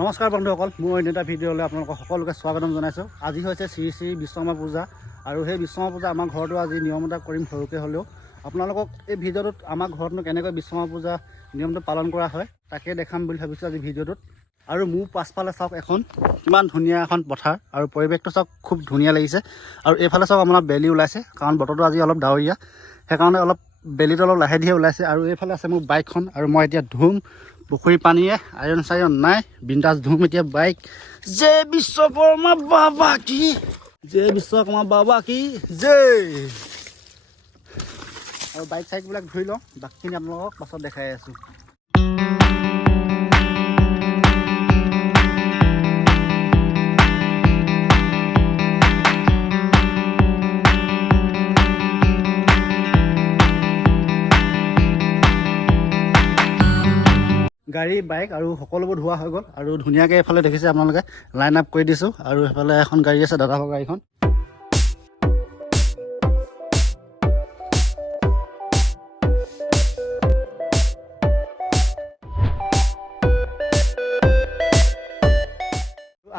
নমস্কাৰ বন্ধুসকল, মোৰ অন্য এটা ভিডিঅ'লৈ আপোনালোকক সকলোকে স্বাগতম জনাইছোঁ। আজি হৈছে শ্ৰী শ্ৰী বিশ্বকৰ্মা পূজা আৰু সেই বিশ্বকৰ্মা পূজা আমাৰ ঘৰতো আজি নিয়ম এটা কৰিম সৰুকৈ হ'লেও। আপোনালোকক এই ভিডিঅ'টোত আমাৰ ঘৰতনো কেনেকৈ বিশ্বকৰ্মা পূজা নিয়মটো পালন কৰা হয় তাকে দেখাম বুলি ভাবিছোঁ আজি ভিডিঅ'টোত। আৰু মোৰ পাছফালে চাওক এখন কিমান ধুনীয়া এখন পথাৰ আৰু পৰিৱেশটো চাওক খুব ধুনীয়া লাগিছে। আৰু এইফালে চাওক আমাৰ বেলি ওলাইছে, কাৰণ বতৰটো আজি অলপ ডাৱৰীয়া, সেইকাৰণে অলপ বেলিটো অলপ লাহে ধীৰে ওলাইছে। আৰু এইফালে আছে মোৰ বাইকখন আৰু মই এতিয়া ধুম পুখুৰী পানীয়ে, আইৰণ চাইৰণ নাই, বিন্দাছ ধুম এতিয়া বাইক। জয় বিশ্বকৰ্মা বাবা কি, জয় বিশ্বকৰ্মা বাবা কি জয়। আৰু বাইক চাইকবিলাক ধুই লওঁ, বাকীখিনি আপোনালোকক পাছত দেখাই আছোঁ। গাড়ী বাইক আৰু সকলোবোৰ ধোৱা হৈ গ'ল আৰু ধুনীয়াকৈ এইফালে দেখিছে আপোনালোকে লাইন আপ কৰি দিছোঁ। আৰু এইফালে এখন গাড়ী আছে, দাদাহঁতৰ গাড়ীখন।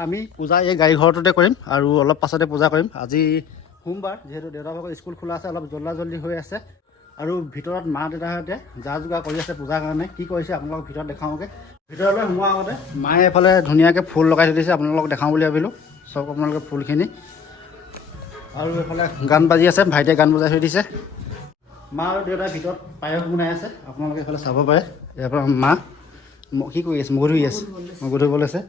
আমি পূজা এই গাড়ী ঘৰটোতে কৰিম আৰু অলপ পাছতে পূজা কৰিম। আজি সোমবাৰ, যিহেতু দেউতাহঁতৰ স্কুল খোলা আছে, অলপ জল্দি হৈ আছে। আৰু ভিতৰত মা দেউতাহঁতে যা যোগাৰ কৰি আছে পূজাৰ কাৰণে। কি কৰিছে আপোনালোকক ভিতৰত দেখাওঁগৈ। ভিতৰলৈ সোমোৱাৰ আগতে মায়ে এইফালে ধুনীয়াকৈ ফুল লগাই থৈ দিছে, আপোনালোকক দেখাওঁ বুলি ভাবিলোঁ। চাওক আপোনালোকে ফুলখিনি। আৰু এইফালে গান বাজি আছে, ভাইটিয়ে গান বজাই থৈ দিছে। মা আৰু দেউতাৰ ভিতৰত পায়স বনাই আছে, আপোনালোকে এইফালে চাব পাৰে। ইয়াৰ পৰা মা কি কৰি আছে, মগু ধুই আছে, মগু ধুবলৈ আছে।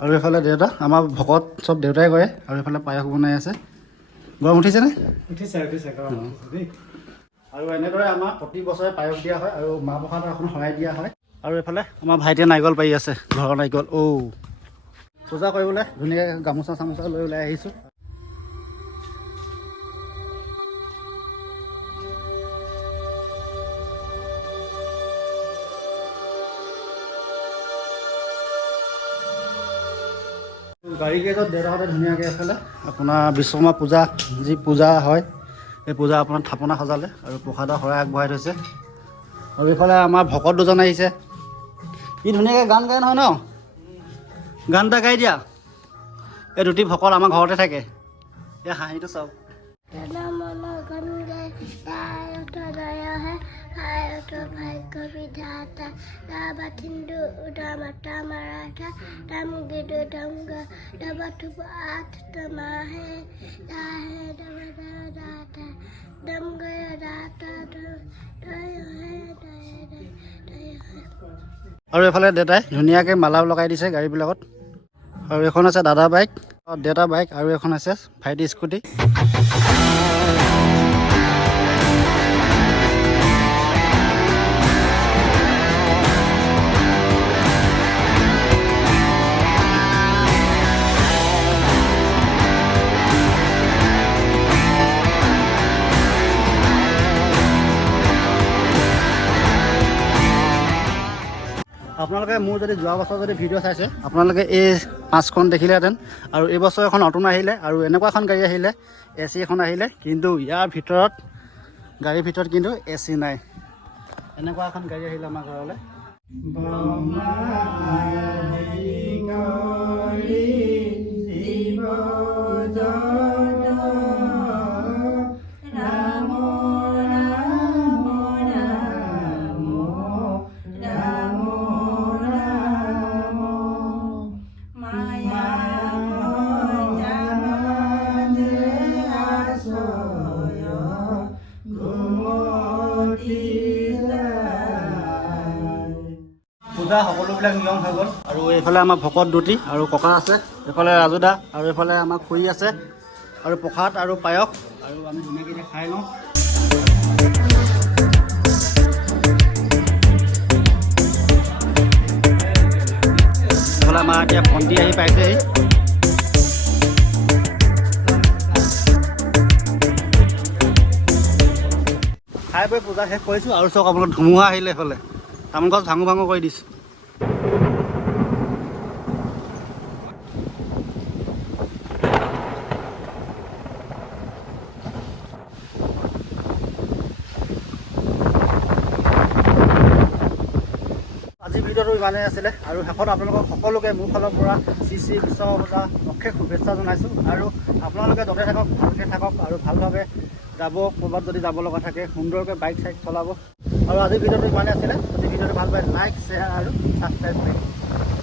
আৰু এইফালে দেউতা, আমাৰ ভকত চব দেউতাই কৰে। আৰু এইফালে পায়স বনাই আছে। গৰম উঠিছেনে? উঠিছে দেই। আৰু এনেদৰে আমাৰ প্ৰতি বছৰে পায়স দিয়া হয় আৰু মাহ প্ৰসাদ এখন শৰাই দিয়া হয়। আৰু এইফালে আমাৰ ভাইটিয়ে নাৰিকল পাৰি আছে, ঘৰৰ নাৰিকল। পূজা কৰিবলৈ ধুনীয়াকৈ গামোচা চামোচা লৈ ওলাই আহিছোঁ। গাড়ী কেইজত দেউতাহঁতে ধুনীয়াকৈ এইফালে আপোনাৰ বিশ্বকৰ্মা পূজা যি পূজা হয়, এই পূজা আপোনাৰ থাপনা সজালে আৰু প্ৰসাদৰ শৰাই আগবঢ়াই থৈছে। আৰু এইফালে আমাৰ ভকত দুজন আহিছে। ই ধুনীয়াকৈ গান গায় নহয় ন? গান এটা গাই দিয়া। এই দুটি ভকত আমাৰ ঘৰতে থাকে। এই হাঁহিটো চাওক। আৰু এইফালে দেউতাই ধুনীয়াকৈ মালাও লগাই দিছে গাড়ীবিলাকত। আৰু এখন আছে দাদা বাইক, দেউতা বাইক, আৰু এখন আছে ভাইটি স্কুটি। আপোনালোকে মোৰ যদি যোৱা বছৰ যদি ভিডিঅ' চাইছে, আপোনালোকে এই 5খন দেখিলেহেঁতেন। আৰু এই বছৰ এখন নতুন আহিলে আৰু এনেকুৱা এখন গাড়ী আহিলে, AC এখন আহিলে। কিন্তু ইয়াৰ ভিতৰত, গাড়ীৰ ভিতৰত কিন্তু AC নাই। এনেকুৱা এখন গাড়ী আহিলে আমাৰ ঘৰলৈ। পূজা সকলোবিলাক নিয়ম হৈ গ'ল। আৰু এইফালে আমাৰ ভকত দুটি আৰু ককা আছে, এইফালে ৰাজুদা, আৰু এইফালে আমাৰ খুৰী আছে। আৰু প্ৰসাদ আৰু পায়স, আৰু আমি ধুনীয়াকৈ খাই লওঁ। এইফালে আমাৰ এতিয়া ভণ্টি আহি পাইছেহি। খাই বৈ পূজা শেষ কৰিছোঁ। আৰু চাওক আপোনালোক ধুমুহা আহিলে, এইফালে তামোল গছ ভাঙো ভাঙো কৰি দিছোঁ। ইমানেই আছিলে আৰু শেষত আপোনালোকক সকলোকে মোৰ ফালৰ পৰা শ্ৰী শ্ৰী বিশ্বকৰ্মা পূজা অশেষ শুভেচ্ছা জনাইছোঁ। আৰু আপোনালোকে য'তে থাকক ভালকৈ থাকক আৰু ভালভাৱে যাব, ক'ৰবাত যদি যাব লগা থাকে সুন্দৰকৈ বাইক চাইক চলাব। আৰু আজিৰ ভিডিঅ'টো ইমানেই আছিলে। যদি ভিডিঅ'টো ভাল পায় লাইক, শ্বেয়াৰ আৰু ছাবস্ক্ৰাইব কৰিব।